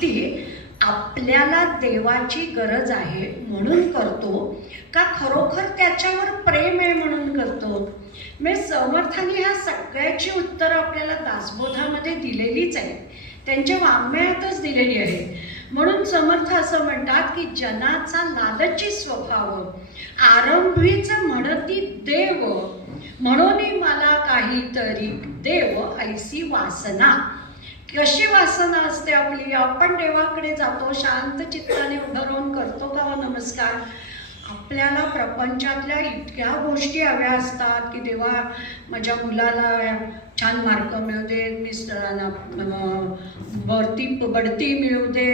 भक्ती आपल्याला देवाची गरज आहे म्हणून करतो का खरोखर त्याच्यावर प्रेम आहे म्हणून करतो? मी समर्थाने ह्या सगळ्याची उत्तरं आपल्याला दासबोधामध्ये दिलेलीच आहे त्यांच्या वाङ्मयातच दिलेली आहे म्हणून समर्थ असं म्हणतात की जनाचा लालची स्वभाव आरंभीच म्हणती देव म्हणून मला काहीतरी देव ऐसी वासना. कशी वासना असते आपली? आपण देवाकडे जातो शांत चित्ताने उभारून करतो का हो नमस्कार? आपल्याला प्रपंचातल्या इतक्या गोष्टी हव्या असतात की देवा माझ्या मुलाला छान मार्क मिळू दे मिस्टरांना भरती बढती मिळू दे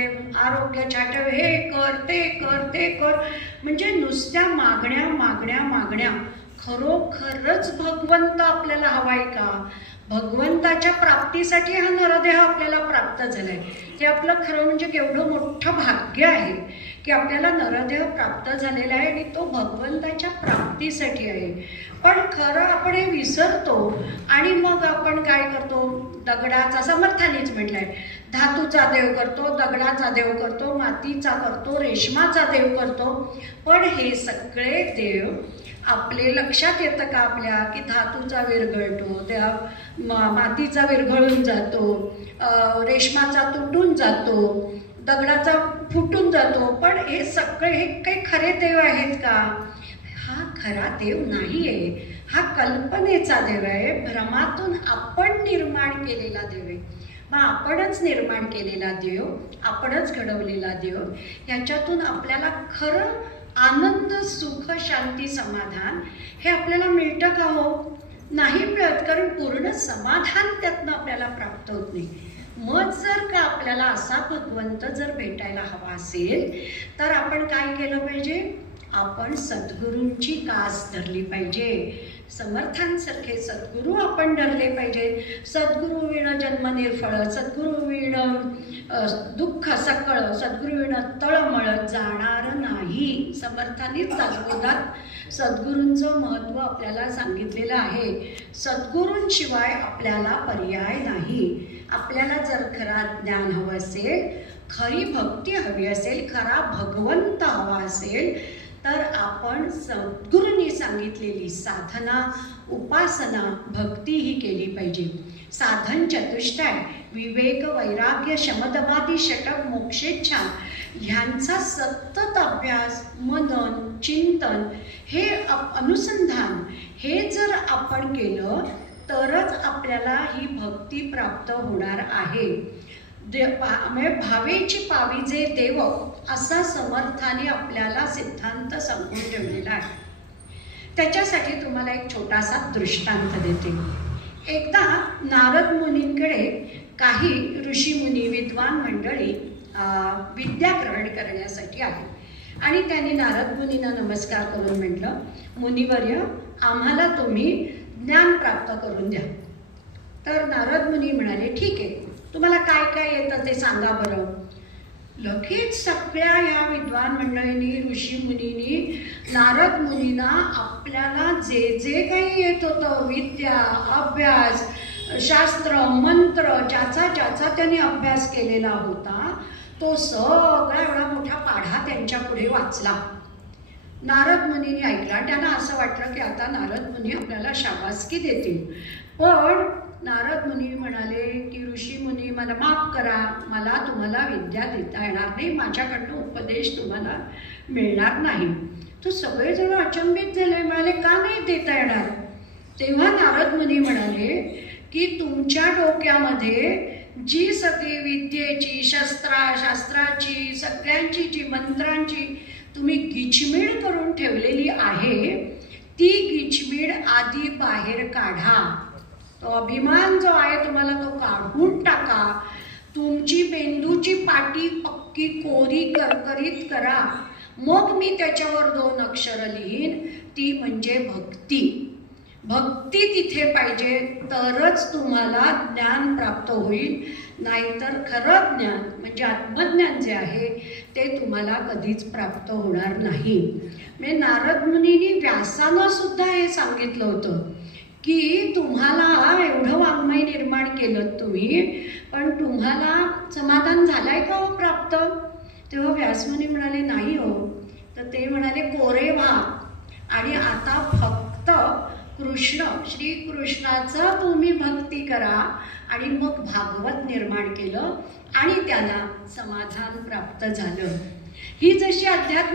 आरोग्य छाटव हे कर ते कर ते कर. म्हणजे नुसत्या मागण्या मागण्या मागण्या. खरोखरच भगवंत आपल्याला हवाय का? भगवंताच्या प्राप्तीसाठी हा नरदेह आपल्याला प्राप्त झालाय. ते आपलं खरं म्हणजे केवढं मोठं भाग्य आहे की आपल्याला नरदेह प्राप्त झालेला आहे आणि तो भगवंताच्या प्राप्तीसाठी आहे. पण खरं आपण हे विसरतो आणि मग आपण काय करतो? दगडाचा समर्थानेच म्हटलंय धातूचा देव करतो दगडाचा देव करतो मातीचा करतो रेशमाचा देव करतो. पण हे सगळे देव आपले लक्षात येतं का आपल्या? की धातूचा विरघळतो त्या मा- मातीचा विरघळून जातो रेशमाचा तुटून जातो दगडाचा फुटून जातो. पण हे सगळे हे काही खरे देव आहेत का? हा खरा देव नाही आहे हा कल्पनेचा देव आहे. भ्रमातून आपण निर्माण केलेला देव आहे. मग आपणच निर्माण केलेला देव आपणच घडवलेला देव याच्यातून आपल्याला खरं आनंद शांती समाधान हे आपल्याला मिळतं का हो? नाही मिळत कारण पूर्ण समाधान त्यातनं आपल्याला प्राप्त होत नाही. मग जर का आपल्याला असा भगवंत जर भेटायला हवा असेल तर आपण काय केलं पाहिजे? आपण सद्गुरूंची कास धरली पाहिजे. समर्थांसारखे सद्गुरू आपण धरले पाहिजे. सद्गुरू विण जन्म निर्फळ सद्गुरू विण दुःख सकळ सद्गुरू विण तळमळ जाणार नाही. समर्थांनीच दासबोधात सद्गुरूंचं महत्त्व आपल्याला सांगितलेलं आहे. सद्गुरूंशिवाय आपल्याला पर्याय नाही. आपल्याला जर खरा ज्ञान हवं असेल खरी भक्ती हवी असेल खरा भगवंत हवा असेल तर आपण सद्गुरूंनी सांगितलेली साधना उपासना भक्ती ही केली पाहिजे. साधन चतुष्टय विवेक वैराग्य शमदवादी षटक मोक्षेच्छा ह्यांचा सतत अभ्यास मनन चिंतन हे अप- अनुसंधान हे जर आपण केलं तरच आपल्याला ही भक्ती प्राप्त होणार आहे. दे पा- म्हणजे भावेची पाविजे देव असा समर्थाने आपल्याला सिद्धांत सांगून ठेवलेला आहे. त्याच्यासाठी तुम्हाला एक छोटासा दृष्टांत देते. एकदा नारद मुनींकडे काही ऋषीमुनी विद्वान मंडळी विद्या ग्रहण करण्यासाठी आले. आणि त्यांनी नारद मुनींना नमस्कार करून म्हटलं मुनिवर्य आम्हाला तुम्ही ज्ञान प्राप्त करून द्या. तर नारद मुनी म्हणाले ठीक आहे. तुम्हाला काय काय येतं ते सांगा बरं. लगेच सगळ्या ह्या विद्वान मंडळींनी ऋषी मुनींनी नारद मुनींना आपल्याला जे जे काही येत होतं विद्या अभ्यास शास्त्र मंत्र ज्याचा ज्याचा त्यांनी अभ्यास केलेला होता तो सगळा एवढा मोठा पाढा त्यांच्या पुढे वाचला. नारद मुनीने ऐकला. त्यांना असं वाटलं की आता नारद मुनी आपल्याला शाबासकी देतील. पण नारद मुनी म्हणाले की ऋषी मुनी मला माफ करा. मला तुम्हाला विद्या देता येणार नाही. माझ्याकडनं उपदेश तुम्हाला मिळणार नाही. तो सगळेजण अचंबित झाले. म्हणाले का नाही देता येणार? तेव्हा नारद मुनी म्हणाले की तुमच्या डोक्यामध्ये जी सगळी विद्येची शस्त्रा शास्त्राची सगळ्यांची जी मंत्रांची तुम्ही गिचमीड करून ठेवलेली आहे ती गिचमीड आधी बाहेर काढा. तो अभिमान जो आहे तुम्हाला तो काढून टाका. तुमची मेंदूची पाटी पक्की कोरी करकरीत करा. मग मी त्याच्यावर दोन अक्षरं लिहीन. ती म्हणजे भक्ती. भक्ती तिथे पाहिजे तरच तुम्हाला ज्ञान प्राप्त होईल. नाहीतर खरं ज्ञान म्हणजे आत्मज्ञान जे आहे ते तुम्हाला कधीच प्राप्त होणार नाही. म्हणजे नारद मुनींनी व्यासानं सुद्धा हे सांगितलं होतं. की तुम्हाला एवढं वाङ्मय निर्माण केलं तुम्ही पण तुम्हाला समाधान झालंय का हो प्राप्त? तेव्हा व्यासमुनी म्हणाले नाही हो. तर ते म्हणाले कोरे व्हा आणि आता फक्त कृष्ण श्रीकृष्णाचं तुम्ही भक्ती करा आणि मग भागवत निर्माण केलं आणि त्याला समाधान प्राप्त झालं. ही जशी अध्यात्म